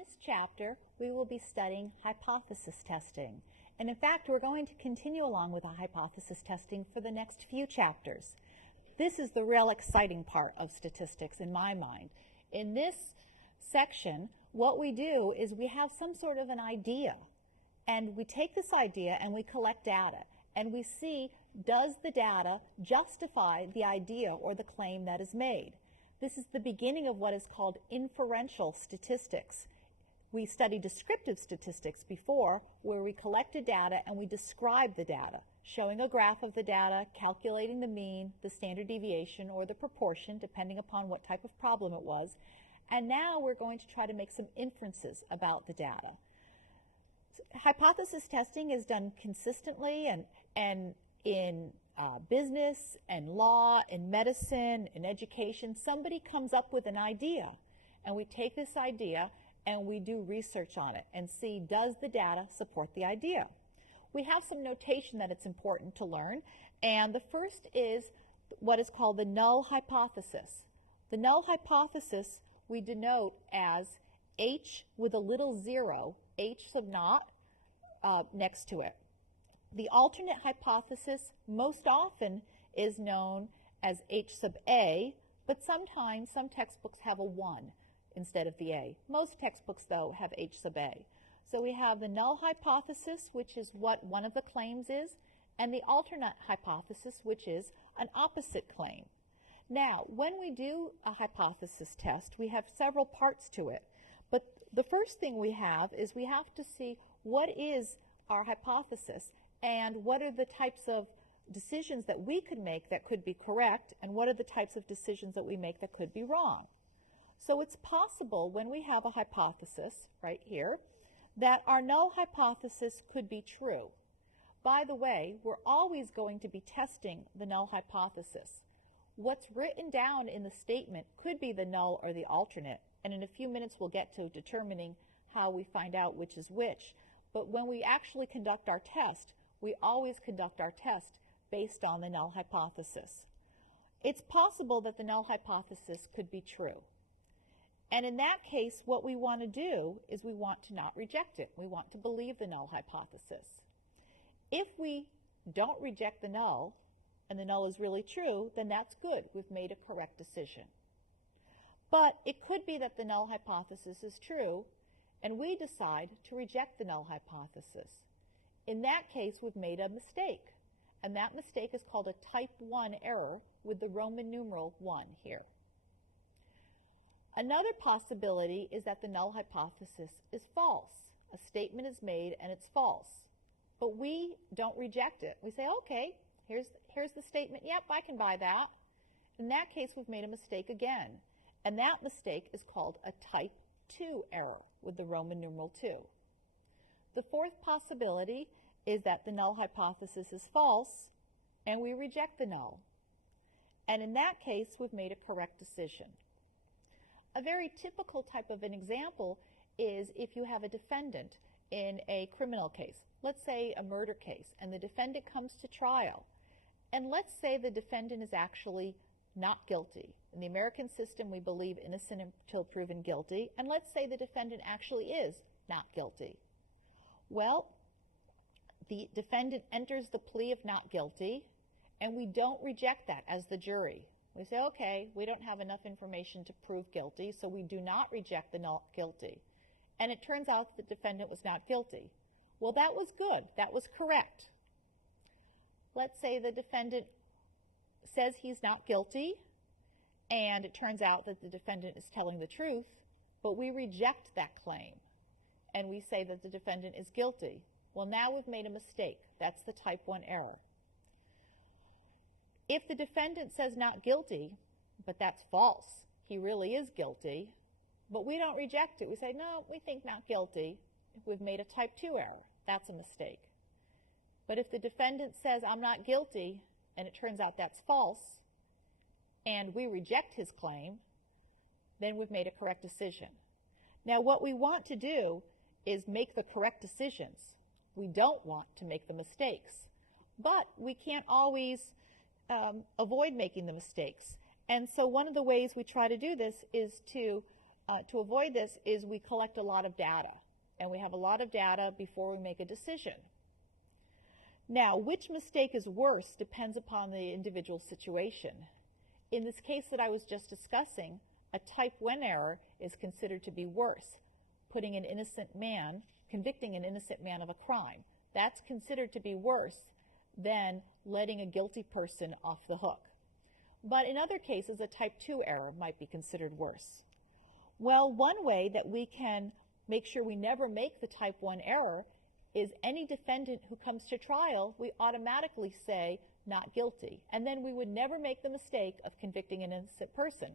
this chapter, we will be studying hypothesis testing. And in fact, we're going to continue along with the hypothesis testing for the next few chapters. This is the real exciting part of statistics in my mind. In this section, what we do is we have some sort of an idea, and we take this idea and we collect data, and we see, does the data justify the idea or the claim that is made? This is the beginning of what is called inferential statistics. We studied descriptive statistics before, where we collected data and we described the data, showing a graph of the data, calculating the mean, the standard deviation, or the proportion, depending upon what type of problem it was. And now we're going to try to make some inferences about the data. Hypothesis testing is done consistently and in business and law, in medicine, in education. Somebody comes up with an idea, and we take this idea and we do research on it and see, does the data support the idea? We have some notation that it's important to learn, and the first is what is called the null hypothesis. The null hypothesis we denote as H with a little zero, H sub naught, next to it. The alternate hypothesis most often is known as H sub A, but sometimes some textbooks have a 1 instead of the A. Most textbooks, though, have H sub A. So we have the null hypothesis, which is what one of the claims is, and the alternate hypothesis, which is an opposite claim. Now, when we do a hypothesis test, we have several parts to it. But the first thing we have is we have to see what is our hypothesis and what are the types of decisions that we could make that could be correct, and what are the types of decisions that we make that could be wrong. So it's possible when we have a hypothesis right here that our null hypothesis could be true. By the way, we're always going to be testing the null hypothesis. What's written down in the statement could be the null or the alternate, and in a few minutes we'll get to determining how we find out which is which. But when we actually conduct our test, we always conduct our test based on the null hypothesis. It's possible that the null hypothesis could be true. And in that case, what we want to do is we want to not reject it. We want to believe the null hypothesis. If we don't reject the null, and the null is really true, then that's good. We've made a correct decision. But it could be that the null hypothesis is true, and we decide to reject the null hypothesis. In that case, we've made a mistake, and that mistake is called a type 1 error with the Roman numeral 1 here. Another possibility is that the null hypothesis is false. A statement is made and it's false, but we don't reject it. We say, okay, here's the statement. Yep, I can buy that. In that case, we've made a mistake again, and that mistake is called a type 2 error with the Roman numeral 2. The fourth possibility is that the null hypothesis is false, and we reject the null. And in that case, we've made a correct decision. A very typical type of an example is if you have a defendant in a criminal case, let's say a murder case, and the defendant comes to trial. And let's say the defendant is actually not guilty. In the American system, we believe innocent until proven guilty, and let's say the defendant actually is not guilty. Well, the defendant enters the plea of not guilty, and we don't reject that as the jury. We say, okay, we don't have enough information to prove guilty, so we do not reject the not guilty. And it turns out the defendant was not guilty. Well, that was good. That was correct. Let's say the defendant says he's not guilty, and it turns out that the defendant is telling the truth, but we reject that claim, and we say that the defendant is guilty. Well, now we've made a mistake. That's the type 1 error. If the defendant says not guilty, but that's false, he really is guilty, but we don't reject it. We say, no, we think not guilty. We've made a type 2 error. That's a mistake. But if the defendant says, I'm not guilty, and it turns out that's false, and we reject his claim, then we've made a correct decision. Now, what we want to do is make the correct decisions. We don't want to make the mistakes. But we can't always avoid making the mistakes. And so one of the ways we try to do this is to to avoid this is we collect a lot of data, and we have a lot of data before we make a decision. Now, which mistake is worse depends upon the individual situation. In this case that I was just discussing, a type 1 error is considered to be worse, convicting an innocent man of a crime. That's considered to be worse than letting a guilty person off the hook. But in other cases, a type 2 error might be considered worse. Well, one way that we can make sure we never make the type 1 error is any defendant who comes to trial, we automatically say not guilty. And then we would never make the mistake of convicting an innocent person.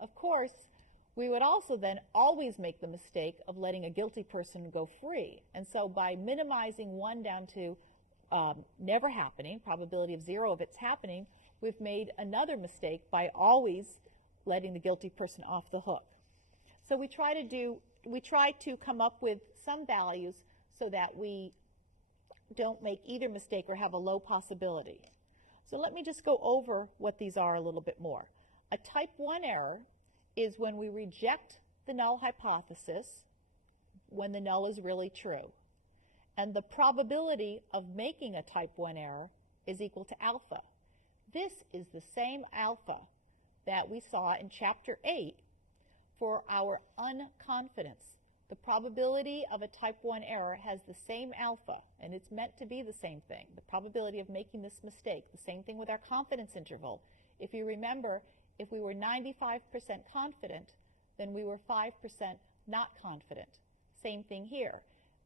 Of course, we would also then always make the mistake of letting a guilty person go free. And so by minimizing one down to never happening, probability of 0 of it's happening, we've made another mistake by always letting the guilty person off the hook. So we try to come up with some values so that we don't make either mistake or have a low possibility. So let me just go over what these are a little bit more. A type 1 error is when we reject the null hypothesis when the null is really true. And the probability of making a type 1 error is equal to alpha. This is the same alpha that we saw in Chapter 8 for our unconfidence. The probability of a type 1 error has the same alpha, and it's meant to be the same thing. The probability of making this mistake, the same thing with our confidence interval. If you remember, if we were 95% confident, then we were 5% not confident. Same thing here.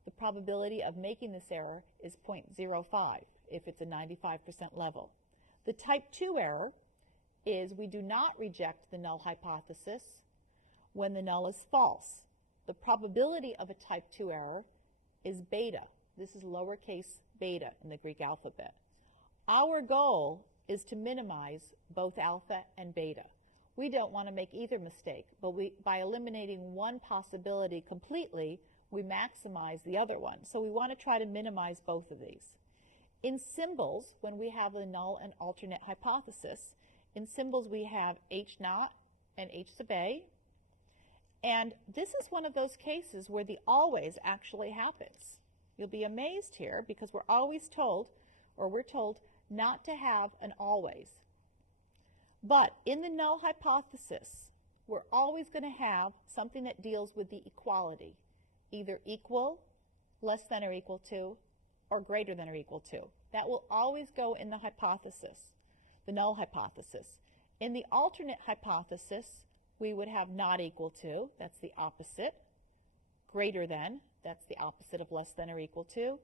The probability of making this error is 0.05 if it's a 95% level. The type 2 error is we do not reject the null hypothesis when the null is false. The probability of a type 2 error is beta. This is lowercase beta in the Greek alphabet. Our goal is to minimize both alpha and beta. We don't want to make either mistake, but by eliminating one possibility completely, we maximize the other one. So we want to try to minimize both of these. In symbols, when we have a null and alternate hypothesis, in symbols we have H naught and H sub A. And this is one of those cases where the always actually happens. You'll be amazed here because we're always told, or we're told, not to have an always. But in the null hypothesis, we're always going to have something that deals with the equality, either equal, less than or equal to, or greater than or equal to. That will always go in the hypothesis, the null hypothesis. In the alternate hypothesis, we would have not equal to, that's the opposite, greater than, that's the opposite of less than or equal to,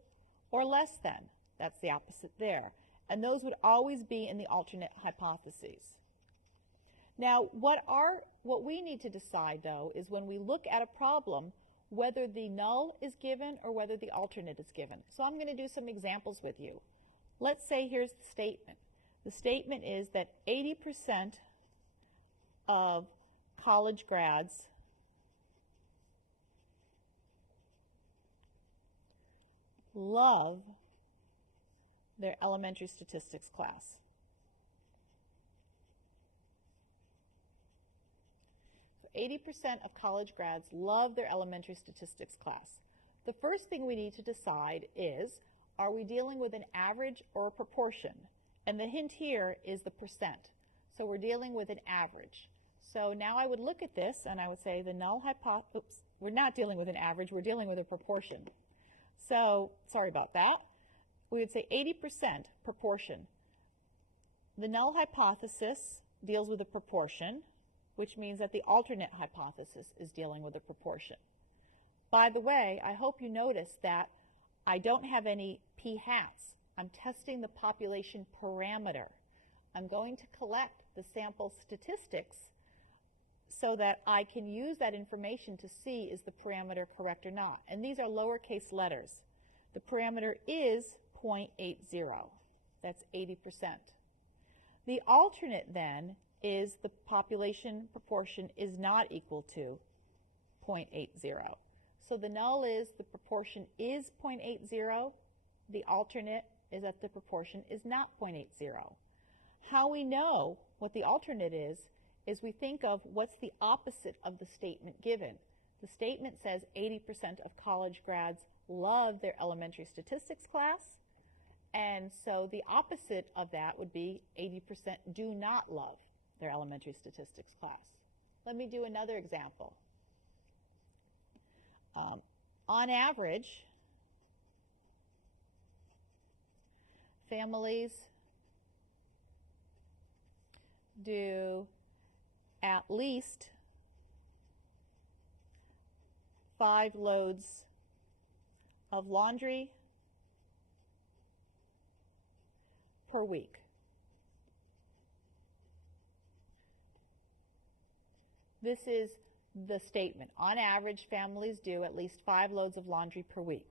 or less than, that's the opposite there. And those would always be in the alternate hypotheses. Now, what we need to decide, though, is when we look at a problem, whether the null is given or whether the alternate is given. So I'm going to do some examples with you. Let's say here's the statement. The statement is that 80% of college grads love their elementary statistics class. So 80% of college grads love their elementary statistics class. The first thing we need to decide is, are we dealing with an average or a proportion? And the hint here is the percent. So we're dealing with an average. So now I would look at this and I would say the null hypothesis, we're not dealing with an average, we're dealing with a proportion. So, sorry about that. We would say 80% proportion. The null hypothesis deals with a proportion, which means that the alternate hypothesis is dealing with a proportion. By the way, I hope you notice that I don't have any p-hats. I'm testing the population parameter. I'm going to collect the sample statistics so that I can use that information to see is the parameter correct or not. And these are lowercase letters. The parameter is 0.80. That's 80%. The alternate then is the population proportion is not equal to 0.80. So the null is the proportion is 0.80. The alternate is that the proportion is not 0.80. How we know what the alternate is is we think of what's the opposite of the statement given. The statement says 80% of college grads love their elementary statistics class, and so the opposite of that would be 80% do not love their elementary statistics class. Let me do another example. On average, families do at least 5 loads of laundry per week. This is the statement. On average, families do at least 5 loads of laundry per week.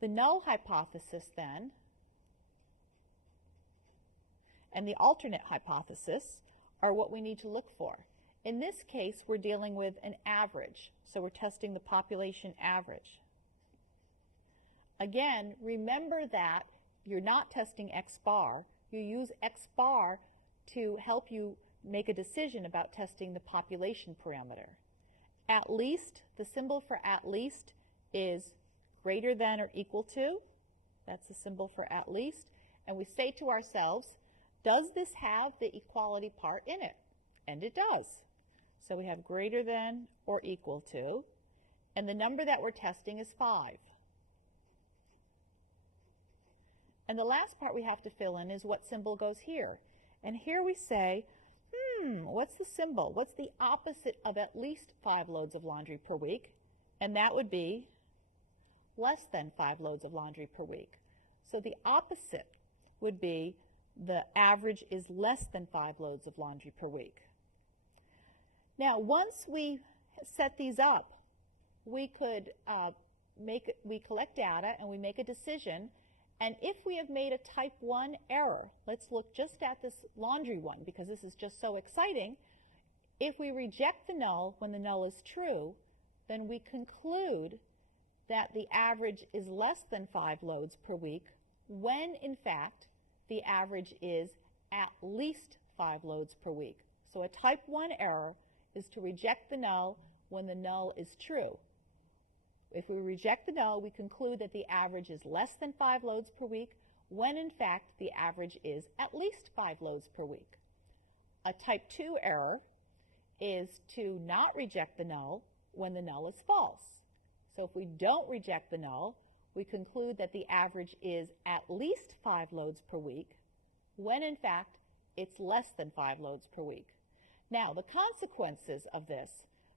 The null hypothesis then, and the alternate hypothesis, are what we need to look for. In this case, we're dealing with an average, so we're testing the population average. Again, remember that you're not testing X bar. You use X bar to help you make a decision about testing the population parameter. At least, the symbol for at least is greater than or equal to. That's the symbol for at least. And we say to ourselves, does this have the equality part in it? And it does. So we have greater than or equal to, and the number that we're testing is 5. And the last part we have to fill in is what symbol goes here. And here we say, what's the symbol? What's the opposite of at least 5 loads of laundry per week? And that would be less than 5 loads of laundry per week. So the opposite would be the average is less than 5 loads of laundry per week. Now, once we set these up, we could we collect data and we make a decision. And if we have made a type 1 error, let's look just at this laundry one because this is just so exciting. If we reject the null when the null is true, then we conclude that the average is less than 5 loads per week when, in fact, the average is at least 5 loads per week. So a type 1 error is to reject the null when the null is true. If we reject the null, we conclude that the average is less than 5 loads per week, when in fact the average is at least 5 loads per week. A type 2 error is to not reject the null when the null is false. So if we don't reject the null, we conclude that the average is at least 5 loads per week, when in fact it's less than 5 loads per week. Now, the consequences of this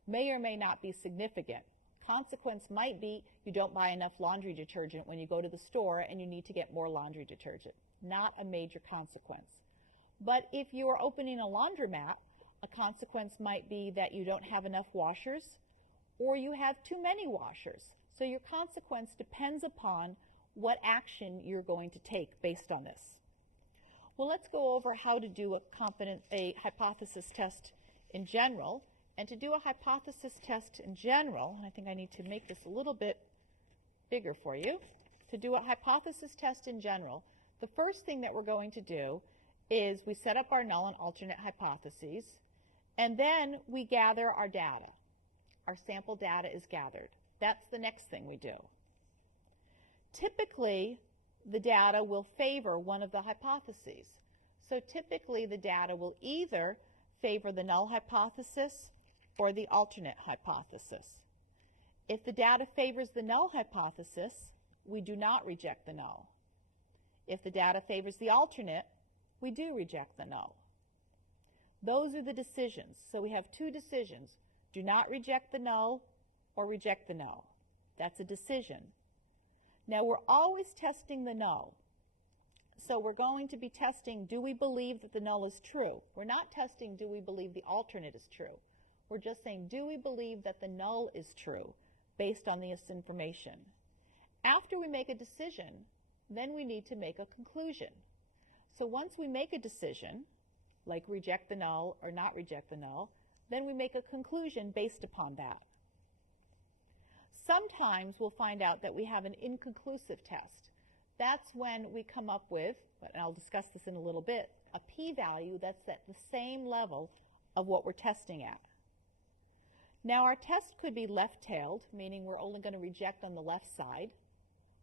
may or may not be significant. Consequence might be you don't buy enough laundry detergent when you go to the store and you need to get more laundry detergent. Not a major consequence. But if you are opening a laundromat, a consequence might be that you don't have enough washers or you have too many washers. So your consequence depends upon what action you're going to take based on this. Well, let's go over how to do a hypothesis test in general. And to do a hypothesis test in general, I think I need to make this a little bit bigger for you. To do a hypothesis test in general, the first thing that we're going to do is we set up our null and alternate hypotheses, and then we gather our data. Our sample data is gathered. That's the next thing we do. Typically, the data will favor one of the hypotheses. So typically, the data will either favor the null hypothesis or the alternate hypothesis. If the data favors the null hypothesis, we do not reject the null. If the data favors the alternate, we do reject the null. Those are the decisions. So we have 2 decisions. Do not reject the null or reject the null. That's a decision. Now we're always testing the null. So we're going to be testing, do we believe that the null is true? We're not testing, do we believe the alternate is true? We're just saying, do we believe that the null is true based on this information? After we make a decision, then we need to make a conclusion. So once we make a decision, like reject the null or not reject the null, then we make a conclusion based upon that. Sometimes we'll find out that we have an inconclusive test. That's when we come up with, and I'll discuss this in a little bit, a p-value that's at the same level of what we're testing at. Now our test could be left-tailed, meaning we're only going to reject on the left side,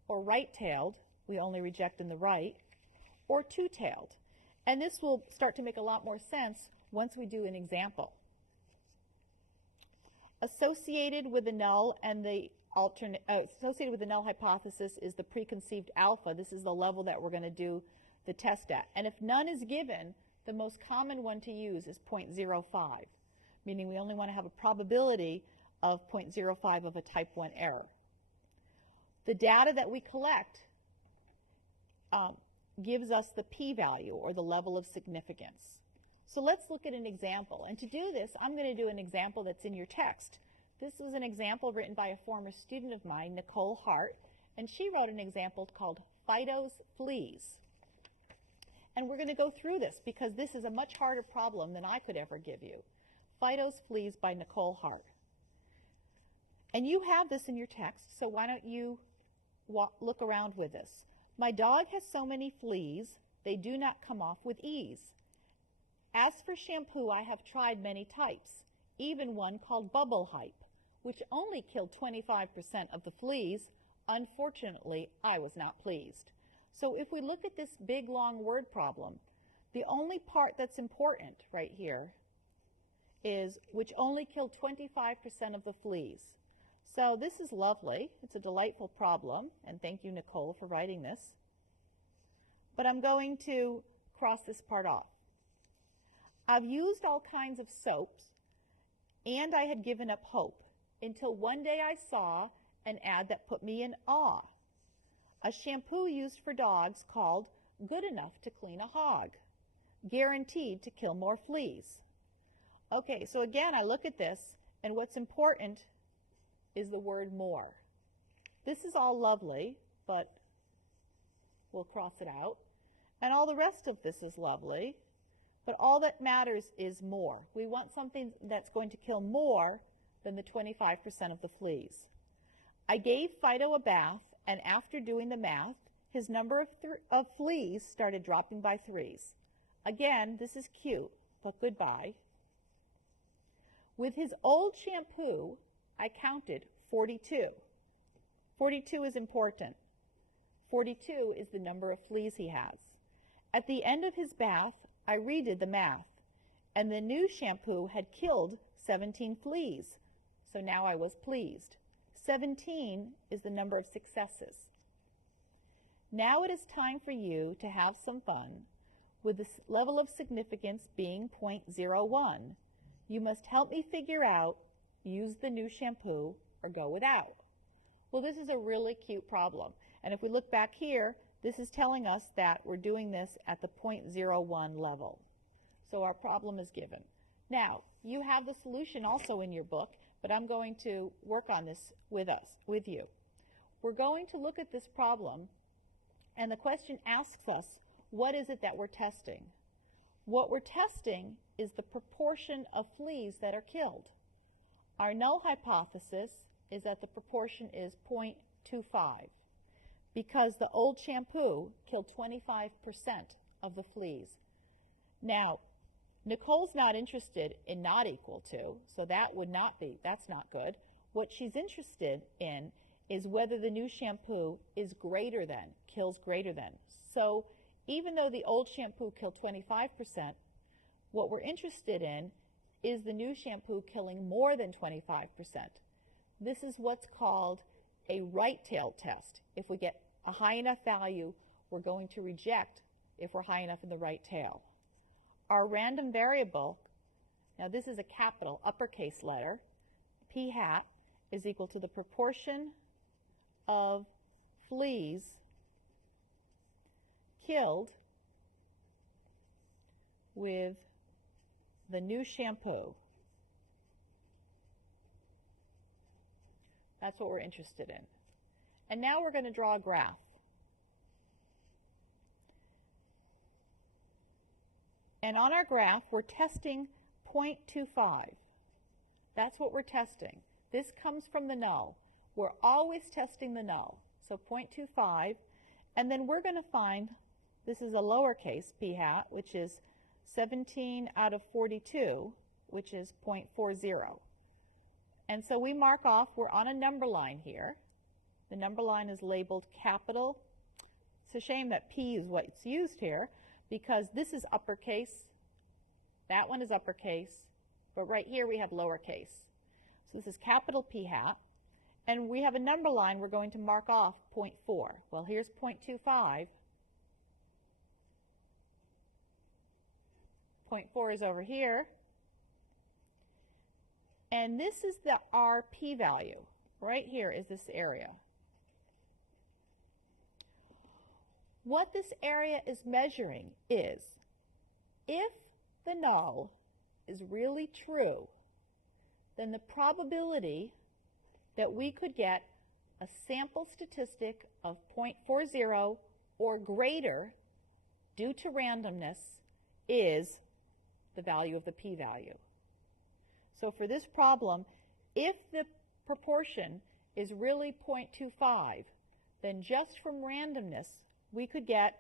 or right-tailed, we only reject in the right, or two-tailed. And this will start to make a lot more sense once we do an example. Associated with the null and the associated with the null hypothesis is the preconceived alpha. This is the level that we're going to do the test at. And if none is given, the most common one to use is 0.05, meaning we only want to have a probability of 0.05 of a type 1 error. The data that we collect gives us the p-value, or the level of significance. So let's look at an example. And to do this, I'm going to do an example that's in your text. This is an example written by a former student of mine, Nicole Hart, and she wrote an example called Fido's Fleas. And we're going to go through this because this is a much harder problem than I could ever give you. Fido's Fleas by Nicole Hart. And you have this in your text, so why don't you look around with this. My dog has so many fleas, they do not come off with ease. As for shampoo, I have tried many types, even one called Bubble Hype, which only killed 25% of the fleas. Unfortunately, I was not pleased. So if we look at this big, long word problem, the only part that's important right here is which only killed 25% of the fleas. So this is lovely. It's a delightful problem, and thank you, Nicole, for writing this. But I'm going to cross this part off. I've used all kinds of soaps, and I had given up hope until one day I saw an ad that put me in awe. A shampoo used for dogs called Good Enough to Clean a Hog, guaranteed to kill more fleas. Okay, so again, I look at this, and what's important is the word more. This is all lovely, but we'll cross it out. And all the rest of this is lovely, but all that matters is more. We want something that's going to kill more than the 25% of the fleas. I gave Fido a bath, and after doing the math, his number of fleas started dropping by threes. Again, this is cute, but goodbye. With his old shampoo, I counted 42. 42 is important. 42 is the number of fleas he has. At the end of his bath, I redid the math, and the new shampoo had killed 17 fleas. So now I was pleased. 17 is the number of successes. Now it is time for you to have some fun with the level of significance being 0.01. You must help me figure out, use the new shampoo or go without. Well, this is a really cute problem. And if we look back here, this is telling us that we're doing this at the 0.01 level. So our problem is given. Now, you have the solution also in your book, but I'm going to work on this with you. We're going to look at this problem, and the question asks us, what is it that we're testing? What we're testing is the proportion of fleas that are killed. Our null hypothesis is that the proportion is 0.25 because the old shampoo killed 25% of the fleas. Now, Nicole's not interested in not equal to, so that would not be, that's not good. What she's interested in is whether the new shampoo is greater than, kills greater than. So even though the old shampoo killed 25%, what we're interested in is the new shampoo killing more than 25%. This is what's called a right-tailed test. If we get a high enough value, we're going to reject if we're high enough in the right tail. Our random variable, now this is a capital uppercase letter, p hat is equal to the proportion of fleas killed with the new shampoo. That's what we're interested in. And now we're going to draw a graph. And on our graph, we're testing 0.25. That's what we're testing. This comes from the null. We're always testing the null. So 0.25, and then we're going to find, this is a lowercase p hat, which is 17 out of 42, which is 0.40. And so we mark off, we're on a number line here. The number line is labeled capital. It's a shame that P is what's used here because this is uppercase, that one is uppercase, but right here we have lowercase. So this is capital P hat, and we have a number line we're going to mark off 0.4. Well, here's 0.25. 0.4 is over here. And this is our p-value. Right here is this area. What this area is measuring is if the null is really true, then the probability that we could get a sample statistic of 0.40 or greater due to randomness is the value of the p-value. So for this problem, if the proportion is really 0.25, then just from randomness, we could get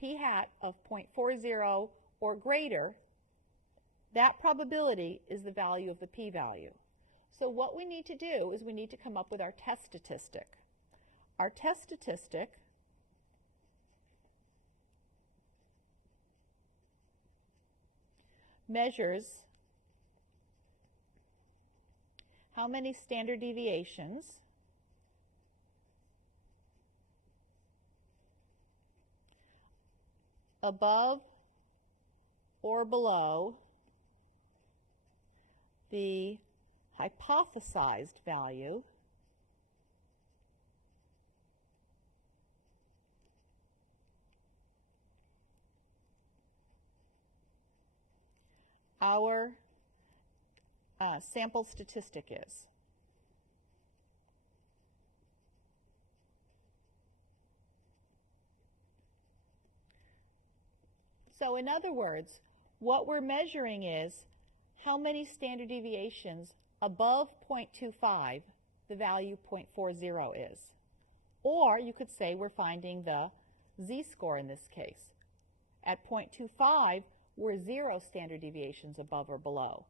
p hat of 0.40 or greater. That probability is the value of the p-value. So what we need to do is we need to come up with our test statistic. Our test statistic measures how many standard deviations above or below the hypothesized value our sample statistic is. So in other words, what we're measuring is how many standard deviations above 0.25 the value 0.40 is. Or you could say we're finding the z-score in this case. At 0.25, we're 0 standard deviations above or below.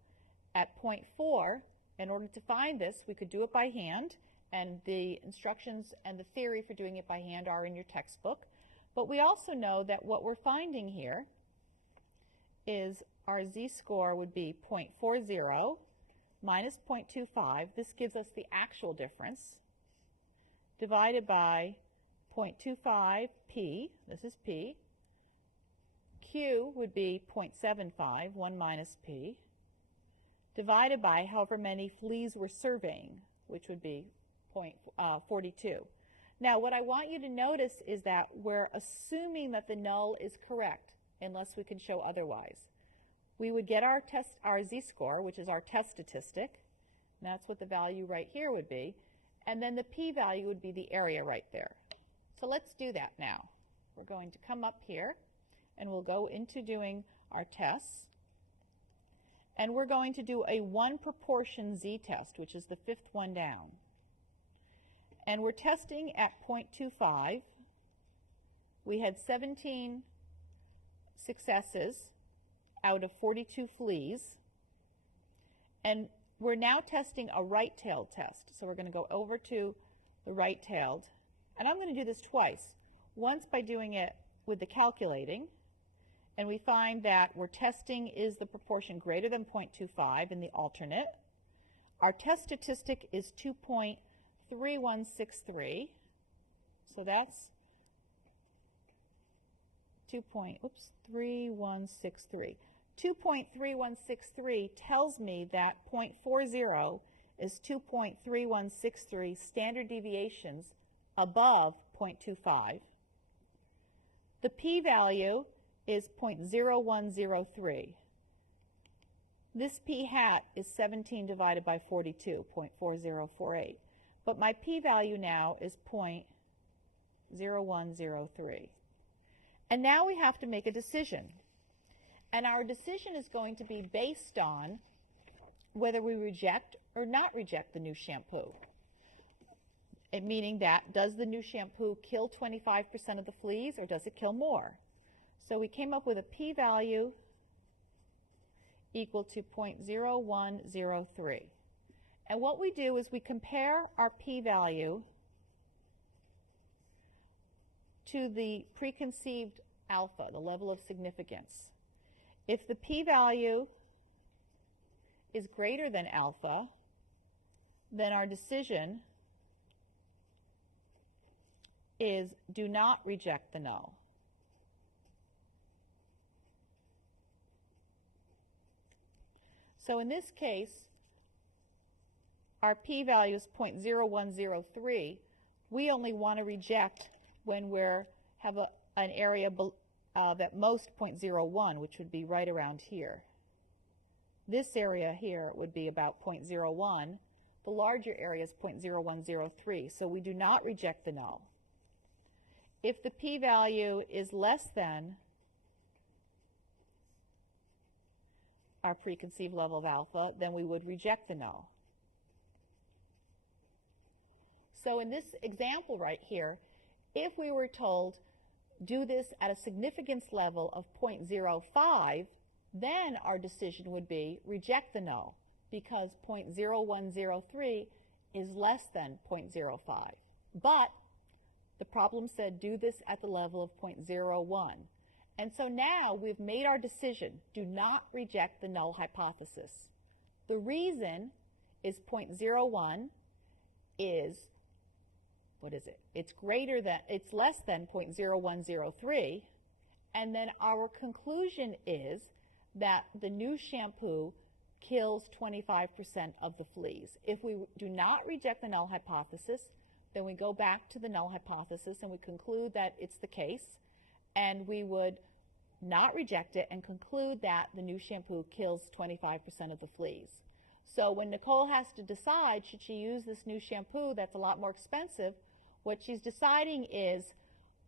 At 0.4, in order to find this, we could do it by hand, and the instructions and the theory for doing it by hand are in your textbook. But we also know that what we're finding here is our z-score would be 0.40 minus 0.25. This gives us the actual difference, divided by 0.25 p, this is p. Q would be 0.75, 1 minus p, divided by however many fleas we're surveying, which would be 0.42. Now, what I want you to notice is that we're assuming that the null is correct unless we can show otherwise. We would get our z-score, which is our test statistic, and that's what the value right here would be, and then the p-value would be the area right there. So let's do that now. We're going to come up here, and we'll go into doing our tests, and we're going to do a 1 proportion z-test, which is the 5th one down. And we're testing at 0.25. We had 17 successes out of 42 fleas. And we're now testing a right-tailed test. So we're going to go over to the right-tailed. And I'm going to do this twice. Once by doing it with the calculating. And we find that we're testing is the proportion greater than 0.25 in the alternate. Our test statistic is 2.3163. So that's 2.3163. 2.3163 tells me that 0.40 is 2.3163 standard deviations above 0.25. The p-value is 0.0103. This p hat is 17 divided by 42, 0.4048. But my p-value now is 0.0103. And now we have to make a decision. And our decision is going to be based on whether we reject or not reject the new shampoo. Meaning that, does the new shampoo kill 25% of the fleas or does it kill more? So we came up with a p-value equal to 0.0103. And what we do is we compare our p-value to the preconceived alpha, the level of significance. If the p-value is greater than alpha, then our decision is do not reject the null. So in this case, our p-value is 0.0103. We only want to reject when we have an area at most 0.01, which would be right around here. This area here would be about 0.01. The larger area is 0.0103, so we do not reject the null. If the p-value is less than our preconceived level of alpha, then we would reject the null. So in this example right here, if we were told do this at a significance level of 0.05, then our decision would be reject the null, because 0.0103 is less than 0.05. But the problem said do this at the level of 0.01. And so now we've made our decision, do not reject the null hypothesis. The reason is 0.01 is, what is it? It's less than 0.0103, and then our conclusion is that the new shampoo kills 25% of the fleas. If we do not reject the null hypothesis, then we go back to the null hypothesis and we conclude that it's the case, and we would not reject it and conclude that the new shampoo kills 25% of the fleas. So when Nicole has to decide, should she use this new shampoo that's a lot more expensive, what she's deciding is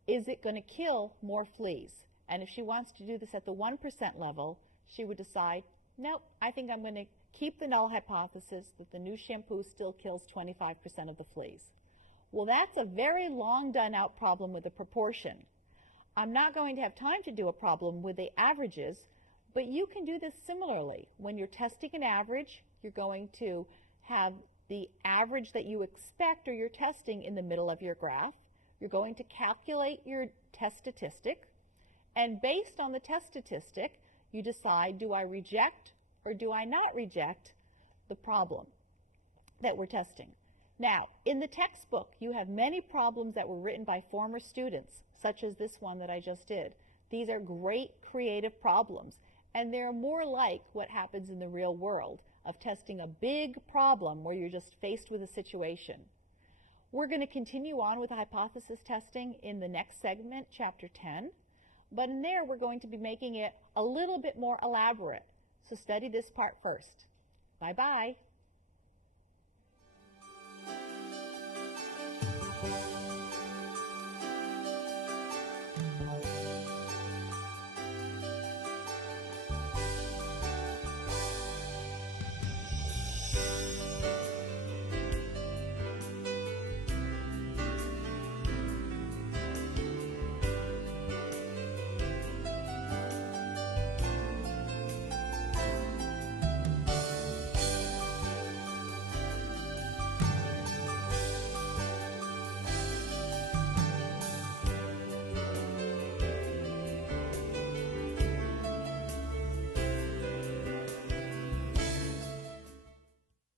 it going to kill more fleas? And if she wants to do this at the 1% level, she would decide, nope, I think I'm going to keep the null hypothesis that the new shampoo still kills 25% of the fleas. Well, that's a very long done out problem with a proportion. I'm not going to have time to do a problem with the averages, but you can do this similarly. When you're testing an average, you're going to have the average that you expect or you're testing in the middle of your graph. You're going to calculate your test statistic, and based on the test statistic, you decide, do I reject or do I not reject the problem that we're testing? Now, in the textbook, you have many problems that were written by former students, such as this one that I just did. These are great creative problems, and they're more like what happens in the real world of testing a big problem where you're just faced with a situation. We're going to continue on with hypothesis testing in the next segment, Chapter 10, but in there we're going to be making it a little bit more elaborate. So study this part first. Bye-bye.